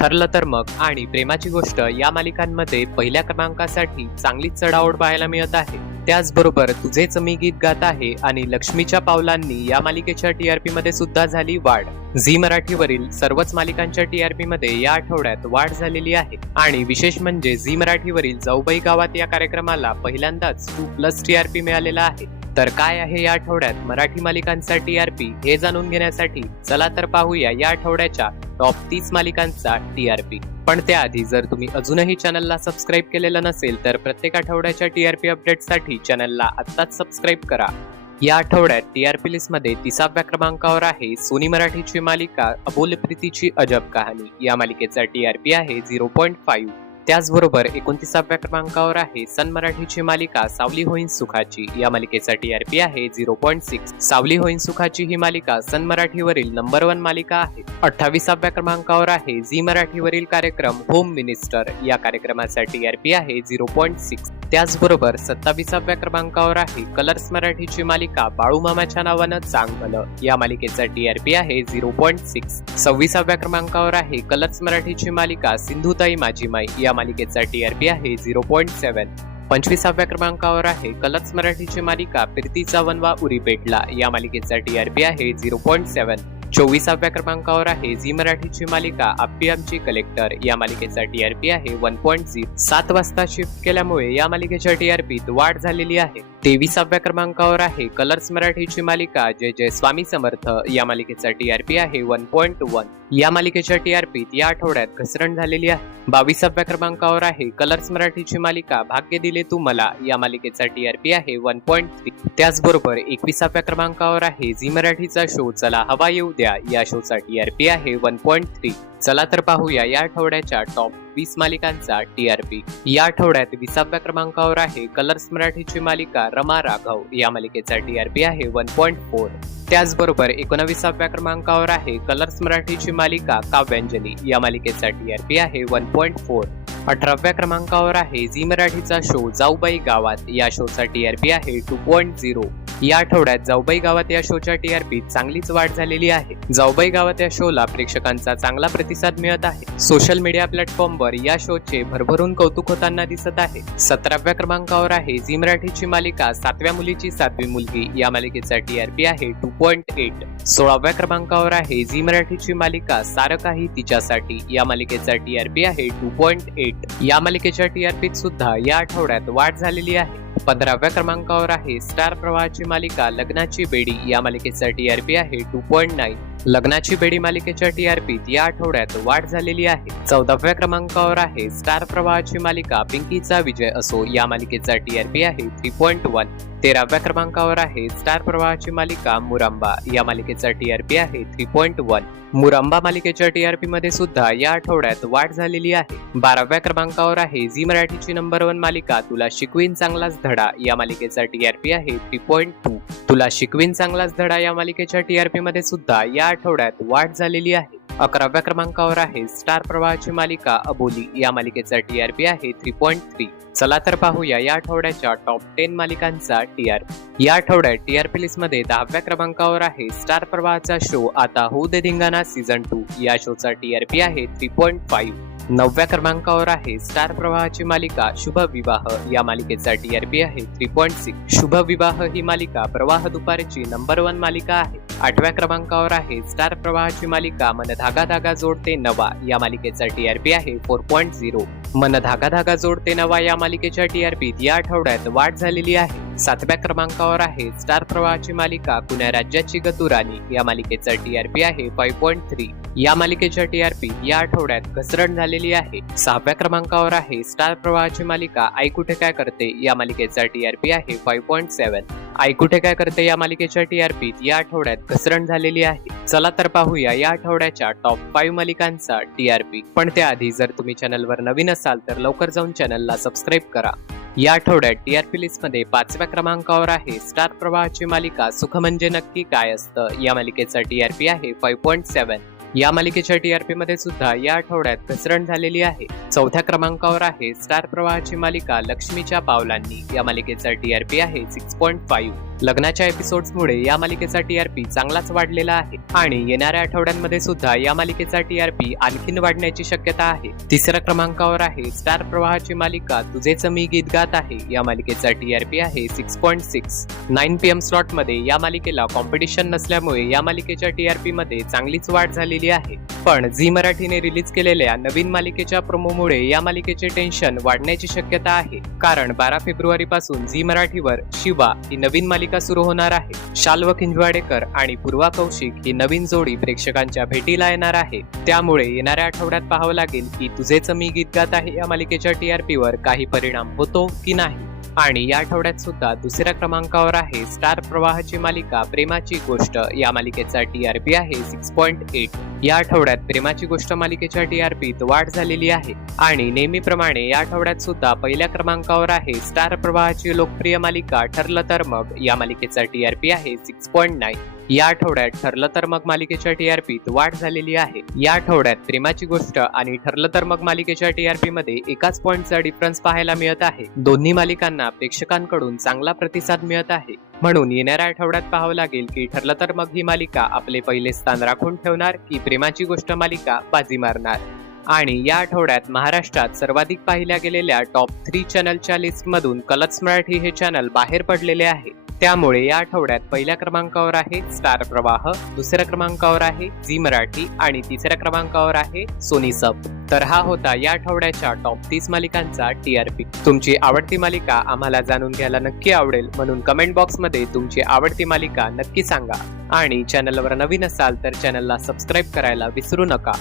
ठरलं तर मग आणि प्रेमाची गोष्ट या मालिकांमध्ये पहिल्या क्रमांकासाठी चांगलीच चढाओढ पाहायला मिळत आहे। त्याचबरोबर तुझेच मी गीत गात आहे आणि लक्ष्मीच्या पावलांनी या मालिकेच्या टीआरपी मध्ये सुद्धा झाली वाढ। झी मराठीवरील सर्वच मालिकांच्या टीआरपी मध्ये या आठवड्यात वाढ झालेली आहे आणि विशेष म्हणजे झी मराठीवरील जाऊबाई गावात या कार्यक्रमाला पहिल्यांदाच 2+ टीआरपी मिळालेला आहे। तर काय आहे या आठवड्यात मराठी मालिकांचा टीआरपी हे जाणून घेण्यासाठी चला तर पाहूया या आठवड्याच्या टॉप 30 मालिकांचा टीआरपी। पण त्याआधी जर तुम्ही अजूनही चॅनलला सबस्क्राईब केलेलं नसेल तर प्रत्येक आठवड्याच्या टीआरपी अपडेटसाठी चॅनलला आत्ताच सबस्क्राईब करा। या आठवड्यात टीआरपी लिस्ट मध्ये 30व्या क्रमांकावर आहे सोनी मराठीची मालिका अबोल प्रीतीची अजब कहाणी। या मालिकेचा टीआरपी आहे 0.5। त्याचबरोबर 29व्या क्रमांकावर आहे सन मराठीची मालिका सावली होईन सुखाची। या मालिकेचा टीआरपी आहे 0.6। सावली होईन सुखाची ही मालिका सन मराठीवरील नंबर 1 मालिका आहे। 28व्या क्रमांकावर आहे झी मराठीवरील कार्यक्रम होम मिनिस्टर। या कार्यक्रमाचा टीआरपी आहे 0.6। त्याचबरोबर 27व्या क्रमांकावर आहे कलर्स मराठीची मालिका बाळूमामाच्या नावानं चांग भलं। या मालिकेचा टीआरपी आहे 0.6। 26व्या क्रमांकावर आहे कलर्स मराठीची मालिका सिंधुताई माझी माई। या मालिकेचा टीआरपी आहे 0.7। 25व्या क्रमांकावर आहे कलर्स मराठीची मालिका प्रीतीचा वनवा उरी पेटला। या मालिकेचा टीआरपी आहे 0.7। 24व्या क्रमांकावर आहे झी मराठीची मालिका आप्पी आमची कलेक्टर। या मालिकेचा टीआरपी आहे 1.0। 7 वाजता शिफ्ट केल्यामुळे या मालिकेच्या टीआरपीत वाढ झालेली आहे। 23व्या क्रमांकावर आहे कलर्स मराठीची मालिका जय जय स्वामी समर्थ। या मालिकेचा टीआरपी आहे 1.1। या मालिकेच्या टीआरपीत या आठवड्यात घसरण झालेली आहे। 22व्या क्रमांकावर आहे कलर्स मराठीची मालिका भाग्य दिले तू मला। या मालिकेचा टीआरपी आहे 1.3। त्याचबरोबर 21व्या क्रमांकावर आहे झी मराठीचा शो चला हवा येऊ द्या। या शोचा टीआरपी आहे 1.3। चला तर पाहूया या आठवड्याच्या टॉप 20 मालिकांचा टीआरपी। या आठवड्यात 20व्या क्रमांकावर आहे कलर्स मराठीची मालिका रमा राघव। या मालिकेचा टीआरपी आहे 1.4। त्याचबरोबर 19व्या क्रमांकावर आहे कलर्स मराठीची मालिका काव्यांजली। या मालिकेचा टीआरपी आहे 1.4। 18व्या क्रमांकावर आहे झी मराठीचा शो जाऊबाई गावात। या शोचा टीआरपी आहे 2.0। या आठवड्यात जाऊबाई गावात या शोच्या टीआरपीत चांगलीच वाढ झालेली आहे। जाऊबाई गावात या शोला प्रेक्षकांचा चांगला प्रतिसाद मिळत आहे। सोशल मीडिया प्लॅटफॉर्मवर या शोचे भरभरून कौतुक होताना दिसत आहे। 17व्या क्रमांकावर आहे झी मराठीची मालिका सातव्या मुलीची सातवी मुलगी। या मालिकेचा टीआरपी आहे 2.8। 16व्या क्रमांकावर आहे झी मराठीची मालिका सारं काही तिच्यासाठी। या मालिकेचा टीआरपी आहे 2.8। या मालिकेच्या टीआरपीत सुद्धा या आठवड्यात वाढ झालेली आहे। 15व्या क्रमांकावर आहे स्टार प्रवाहाची मालिका लग्नाची बेडी। या मालिकेचा टीआरपी आहे 2.9। लग्नाची बेडी मालिकेच्या टीआरपीत या आठवड्यात वाढ झालेली आहे। 14व्या क्रमांकावर आहे स्टार प्रवाहाची मालिका पिंकीचा विजय असो। या मालिकेचा टीआरपी आहे 3.1। 13व्या क्रमांकावर आहे स्टार प्रवाहाची मालिका मुरांबा। या मालिकेचा टीआरपी आहे 3.1। मुरांबा मालिकेच्या टीआरपी मध्ये सुद्धा या आठवड्यात वाढ झालेली आहे। 12व्या क्रमांकावर आहे झी मराठीची नंबर 1 मालिका तुला शिकवीन चांगलाच धडा। या मालिकेचा टीआरपी आहे 3.2। तुला शिकवीन चांगलाच धडा या मालिकेच्या टीआरपी मध्ये सुद्धा या आठवड्यात वाढ झालेली आहे। 11व्या क्रमांकावर आहे स्टार प्रवाहाची मालिका अबोली। या मालिकेचा टीआरपी आहे 3.3। चला तर पाहूया या आठवड्याच्या टॉप 10 मालिकांचा टीआरपी। या आठवड्यात टीआरपी लिस्ट मध्ये 10व्या क्रमांकावर आहे स्टार प्रवाहाचा शो आता होऊ दे धिंगाणा सीझन 2। या शोचा टीआरपी आहे 3.5। 9व्या क्रमांकावर आहे स्टार प्रवाहाची मालिका शुभ विवाह। या मालिकेचा टीआरपी आहे 3.6। शुभ विवाह ही मालिका प्रवाह दुपारची नंबर 1 मालिका आहे। 8व्या क्रमांकावर आहे स्टार प्रवाहाची मालिका मन धागा धागा जोडते नवा। या मालिकेचा टीआरपी आहे 4.0। मन धागा धागा जोडते नवा या मालिकेच्या टीआरपीत या आठवड्यात वाढ झालेली आहे। 7व्या क्रमांकावर आहे स्टार प्रवाहाची मालिका पुण्या राज्याची गतुराणी। या मालिकेचा टीआरपी आहे 5.3। या मालिकेच्या टीआरपीत या आठवड्यात घसरण झालेली आहे। 6व्या क्रमांकावर आहे स्टार प्रवाहाची मालिका आई कुठे काय करते। या मालिकेचा टीआरपी आहे 5.7। आई कुठे काय करते या मालिकेच्या टीआरपीत या आठवड्यात घसरण झालेली आहे। चला तर पाहूया या आठवड्याच्या टॉप 5 मालिकांचा टीआरपी। पण त्याआधी जर तुम्ही चॅनलवर नवीन असाल तर लवकर जाऊन चॅनलला सबस्क्राईब करा। या आठवड्यात टीआरपी लिस्ट मध्ये 5व्या क्रमांकावर आहे स्टार प्रवाहाची मालिका सुख म्हणजे नक्की काय असतं। या मालिकेचा टीआरपी आहे 5.7। या मालिकेच्या टीआरपी मध्ये सुद्धा या आठवड्यात घसरण झालेली आहे। 4थ्या क्रमांकावर आहे स्टार प्रवाहाची मालिका लक्ष्मीच्या पावलांनी। या मालिकेचा टीआरपी आहे 6.5। लग्नाच्या एपिसोड्समुळे या मालिकेचा टीआरपी चांगलाच वाढलेला आहे आणि येणाऱ्या आठवड्यांमध्ये सुद्धा या मालिकेचा टीआरपी आणखीन वाढण्याची शक्यता आहे. तिसऱ्या क्रमांकावर आहे स्टार प्रवाहाची मालिका तुझेच मी गीत गात आहे. या मालिकेचा टीआरपी आहे 6.6. 9 PM स्लॉट मध्ये या मालिकेला कॉम्पिटिशन नसल्यामुळे या मालिकेच्या टीआरपी मध्ये चांगलीच वाढ झालेली आहे. पण झी मराठीने रिलीज केलेल्या नवीन मालिकेच्या प्रोमोमुळे या मालिकेचे टेन्शन वाढण्याची शक्यता आहे. कारण 12 फेब्रुवारी पासून झी मराठीवर शिवा ही नवीन मालिका सुरू होणार आहे. शाल्व किंजवाडेकर आणि पूर्वा कौशिक ही नवीन जोडी प्रेक्षकांच्या भेटीला येणार आहे. त्यामुळे येणाऱ्या आठवड्यात पाहावं लागेल की तुझेच मी गीत गात आहे या मालिकेच्या टीआरपी वर काही परिणाम होतो की नाही. आणि या आठवड्यात सुद्धा दुसऱ्या क्रमांकावर आहे स्टार प्रवाहाची मालिका प्रेमाची गोष्ट. या मालिकेचा टीआरपी आहे 6.8. या आठवड्यात प्रेमाची गोष्ट मालिकेच्या टीआरपीत वाढ झालेली आहे आणि नेहमीप्रमाणे या आठवड्यात सुद्धा पहिल्या क्रमांकावर आहे स्टार प्रवाहाची लोकप्रिय मालिका ठरलं तर मग. या मालिकेचा टीआरपी आहे 6.9. या आठवड्यात ठरलं तर मग मालिकेच्या टीआरपीत वाढ झालेली आहे. या आठवड्यात प्रेमाची गोष्ट आणि ठरलं तर मग मालिकेच्या टीआरपी मध्ये एकाच पॉइंटचा डिफरन्स पाहायला मिळत आहे. दोन्ही मालिकांना प्रेक्षकांकडून चांगला प्रतिसाद मिळत आहे. म्हणून येणाऱ्या आठवड्यात पाहावं लागेल की ठरलं तर मग ही मालिका आपले पहिले स्थान राखून ठेवणार की प्रेमाची गोष्ट मालिका बाजी मारणार. आणि या आठवड्यात महाराष्ट्रात सर्वाधिक पाहिल्या गेलेल्या टॉप 3 चॅनलच्या लिस्टमधून कलर्स मराठी हे चॅनल बाहेर पडलेले आहे. त्यामुळे या आठवड्यात पहिल्या क्रमांकावर आहे स्टार प्रवाह, दुसऱ्या क्रमांकावर आहे झी मराठी आणि तिसऱ्या क्रमांकावर आहे सोनी सब. तर हा होता या आठवड्याच्या टॉप 30 मालिकांचा टीआरपी. तुमची आवडती मालिका आम्हाला जाणून घ्यायला नक्की आवडेल, म्हणून कमेंट बॉक्समध्ये तुमची आवडती मालिका नक्की सांगा. आणि चॅनलवर नवीन असाल तर चॅनलला सबस्क्राईब करायला विसरू नका.